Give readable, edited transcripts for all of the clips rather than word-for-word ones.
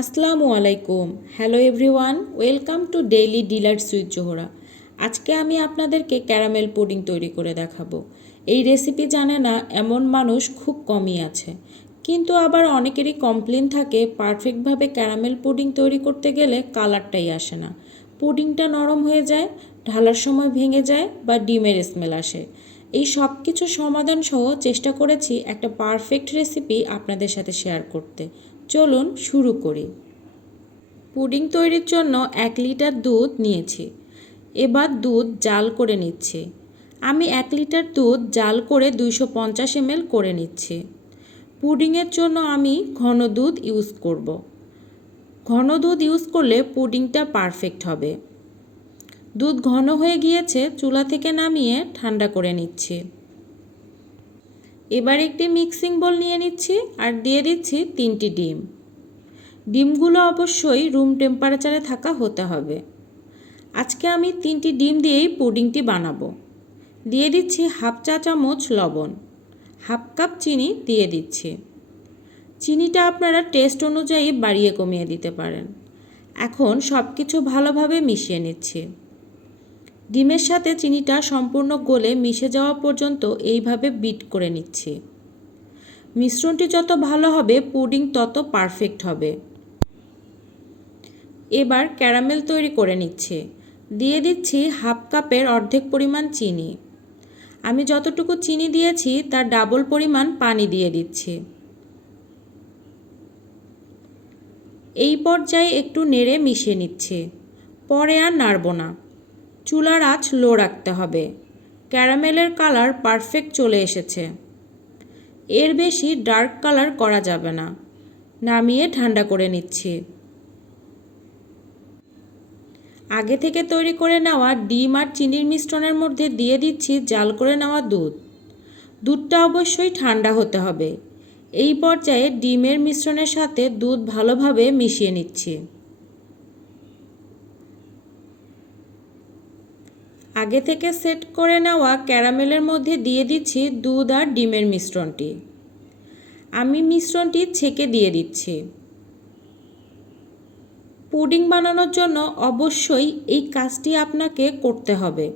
আসসালামু আলাইকুম। Hello everyone, welcome to daily delights with Zohra. আজকে আমি আপনাদেরকে ক্যারামেল পুডিং তৈরি করে দেখাবো। এই রেসিপি জানে না এমন মানুষ খুব কমই আছে, কিন্তু আবার অনেকেরই কমপ্লেন থাকে পারফেক্টভাবে ক্যারামেল পুডিং তৈরি করতে গেলে কালারটাই আসে না, পুডিংটা নরম হয়ে যায়, ঢালার সময় ভেঙে যায় বা ডিমের স্মেল আসে। এই সব কিছু সমাধান সহ চেষ্টা করেছি একটা পারফেক্ট রেসিপি আপনাদের সাথে শেয়ার করতে। চলুন শুরু করি। পুডিং তৈরির জন্য 1 লিটার দুধ নিয়েছি। এবার দুধ জাল করে নিচ্ছি। আমি 1 লিটার দুধ জাল করে 250 ml করে নিচ্ছি। পুডিংয়ের জন্য আমি ঘন দুধ ইউজ করব। ঘন দুধ ইউজ করলে পুডিংটা পারফেক্ট হবে। দুধ ঘন হয়ে গিয়েছে, চুলা থেকে নামিয়ে ঠান্ডা করে নিচ্ছি। এবার একটি মিক্সিং বোল নিয়ে নিচ্ছি আর দিয়ে দিচ্ছি 3টি ডিম। ডিমগুলো অবশ্যই রুম টেম্পারেচারে থাকা হতে হবে। আজকে আমি 3টি ডিম দিয়েই পুডিংটি বানাবো। দিয়ে দিচ্ছি হাফ চা চামচ লবণ, হাফ কাপ চিনি দিয়ে দিচ্ছি। চিনিটা আপনারা টেস্ট অনুযায়ী বাড়িয়ে কমিয়ে দিতে পারেন। এখন সব কিছু ভালোভাবে মিশিয়ে নিচ্ছি। ডিমের সাথে চিনিটা সম্পূর্ণ গলে মিশে যাওয়া পর্যন্ত এইভাবে বিট করে নিচ্ছি। মিশ্রণটি যত ভালো হবে পুডিং তত পারফেক্ট হবে। এবার ক্যারামেল তৈরি করে নিচ্ছি। দিয়ে দিচ্ছি হাফ কাপের অর্ধেক পরিমাণ চিনি। আমি যতটুকু চিনি দিয়েছি তার ডাবল পরিমাণ পানি দিয়ে দিচ্ছি। এই পর্যায়ে একটু নেড়ে মিশিয়ে নিচ্ছি। পরে আর নাড়ব না। চুলার আঁচ লো রাখতে হবে। ক্যারামেলের কালার পারফেক্ট চলে এসেছে। এর বেশি ডার্ক কালার করা যাবে না। নামিয়ে ঠান্ডা করে নিচ্ছি। আগে থেকে তৈরি করে নেওয়া ডিম আর চিনির মিশ্রণের মধ্যে দিয়ে দিচ্ছি জাল করে নেওয়া দুধ। দুধটা অবশ্যই ঠান্ডা হতে হবে। এই পর্যায়ে ডিমের মিশ্রণের সাথে দুধ ভালোভাবে মিশিয়ে নিচ্ছি। আগে থেকে সেট করে নেওয়া ক্যারামেলের মধ্যে দিয়ে দিচ্ছি দুধ আর ডিমের মিশ্রণটি। আমি মিশ্রণটি ছেঁকে দিয়ে দিচ্ছি। পুডিং বানানোর জন্য অবশ্যই এই কাজটি আপনাকে করতে হবে,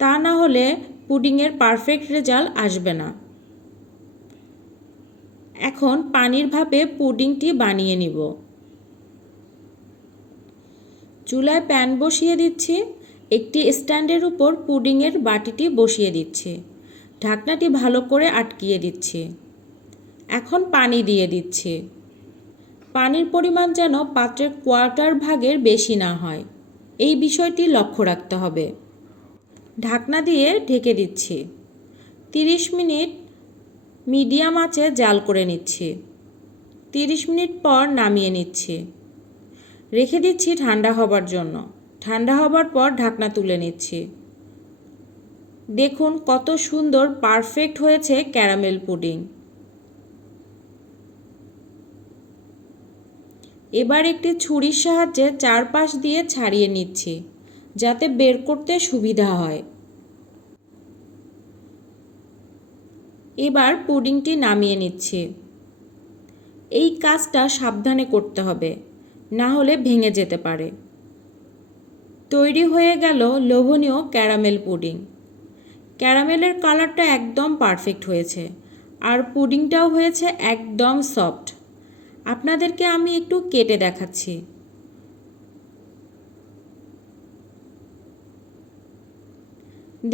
তা না হলে পুডিংয়ের পারফেক্ট রেজাল্ট আসবে না। এখন পানির ভাপে পুডিংটি বানিয়ে নিব। চুলায় প্যান বসিয়ে দিচ্ছি। একটি স্ট্যান্ডের উপর পুডিংয়ের বাটিটি বসিয়ে দিচ্ছি। ঢাকনাটি ভালো করে আটকিয়ে দিচ্ছি। এখন পানি দিয়ে দিচ্ছি। পানির পরিমাণ যেন পাত্রের কোয়ার্টার ভাগের বেশি না হয়, এই বিষয়টি লক্ষ্য রাখতে হবে। ঢাকনা দিয়ে ঢেকে দিচ্ছি। 30 মিনিট মিডিয়াম আঁচে জাল করে নিচ্ছি। 30 মিনিট পর নামিয়ে নিচ্ছি। রেখে দিচ্ছি ঠান্ডা হবার জন্য। ঠান্ডা হবার পর ঢাকনা তুলে নিচ্ছি। দেখুন কত সুন্দর পারফেক্ট হয়েছে ক্যারামেল পুডিং। এবার একটি ছুরির সাহায্যে চারপাশ দিয়ে ছাড়িয়ে নিচ্ছি, যাতে বের করতে সুবিধা হয়। এবার পুডিংটি নামিয়ে নিচ্ছি। এই কাজটা সাবধানে করতে হবে, না হলে ভেঙে যেতে পারে। তৈরি হয়ে গেল লোভনীয় ক্যারামেল পুডিং। ক্যারামেলের কালারটা একদম পারফেক্ট হয়েছে, আর পুডিংটাও হয়েছে একদম সফট। আপনাদেরকে আমি একটু কেটে দেখাচ্ছি।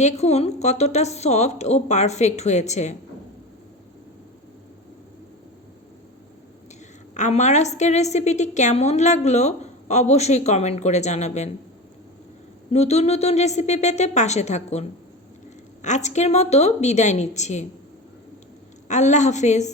দেখুন কতটা সফট ও পারফেক্ট হয়েছে। আমার আজকের রেসিপিটি কেমন লাগলো অবশ্যই কমেন্ট করে জানাবেন। নতুন নতুন রেসিপি পেতে পাশে থাকুন। আজকের মতো বিদায় নিচ্ছি। আল্লাহ হাফেজ।